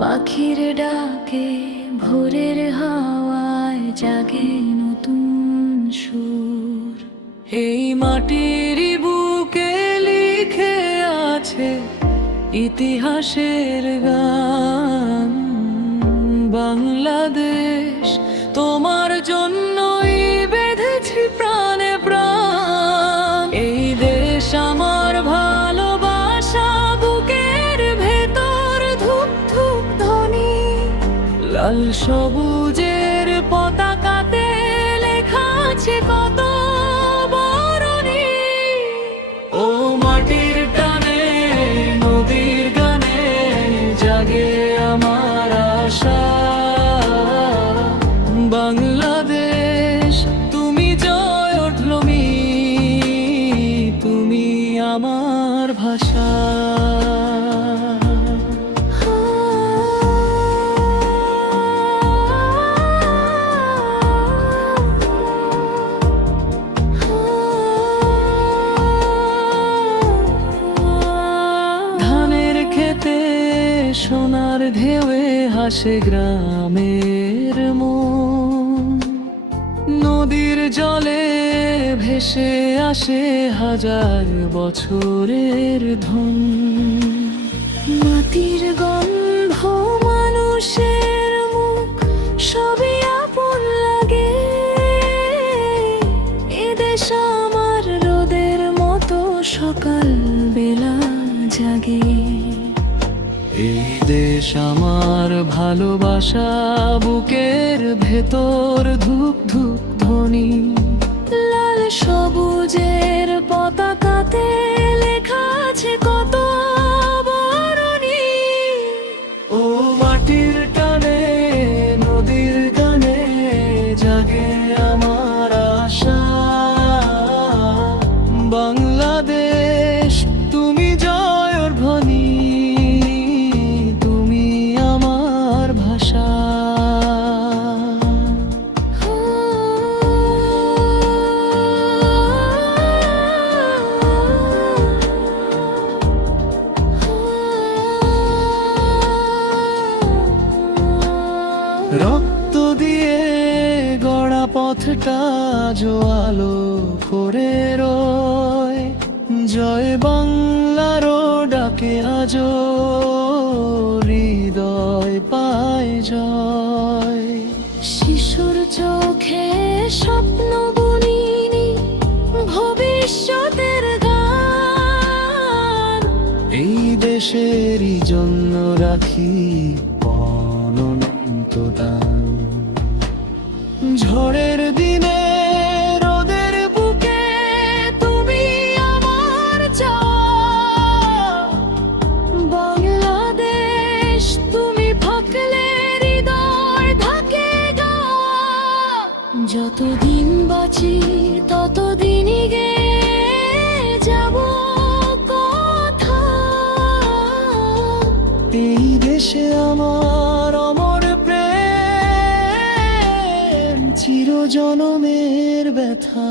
পাখির ডাকে ভোরের হাওয়ায় জাগে নতুন সুর। এই মাটির বুকে লিখে আছে ইতিহাসের গান। বাংলাদেশ তোমার জন্যই বেঁধেছি প্রাণে প্রাণ। এই দেশ আমার ভালোবাসা, বুকের ভেতর ধুক ধুক ধ্বনি। লাল সবুজের পতাকাতে লেখা আছে কত বরণী। ও মাটির টানে নদীর গানে জাগে আমার আশা। বাংলাদেশ তুমি জয়ধ্বনি, তুমি আমার ভাষা। ধানের খেতে সোনার ঢেউয়ে হাসে গ্রামের মন। নদীর জলে ভেসে আসে হাজার বছরের ধন। মাটির গন্ধ, মানুষের মুখ, সবই আপন লাগে। এদেশ আমার রোদের মতো সকাল বেলা জাগে। এই দেশ আমার ভালোবাসা, বুকের ভেতর ধুক ধুক ধ্বনি। লাল সবুজের পতাকাতে লেখা আছে কত বরণী। ও মাটির টানে নদীর গানে জাগে আমার আশা। বাংলাদেশ তুমি জয়ধ্বনি, তুমি আমার ভাষা। রক্ত দিয়ে গড়া পথটা জোয়ালো করে রয়। জয় বাংলারও ডাকে আজো হৃদয় পায় জয়। শিশুর চোখে স্বপ্ন বুনিনি ভবিষ্যতের গান। এই দেশেরই জন্য রাখি অনন্ত দান। ঝড়ের দিনে রোদের বুকে তুমি আমার চাঁদ। বাংলাদেশ তুমি থাকলে হৃদয় থাকে গা। যতদিন বাঁচি ততদিনই গে যাব কথা। এই দেশে আমার অমর প্রেম, চিরজনমের ব্যথা।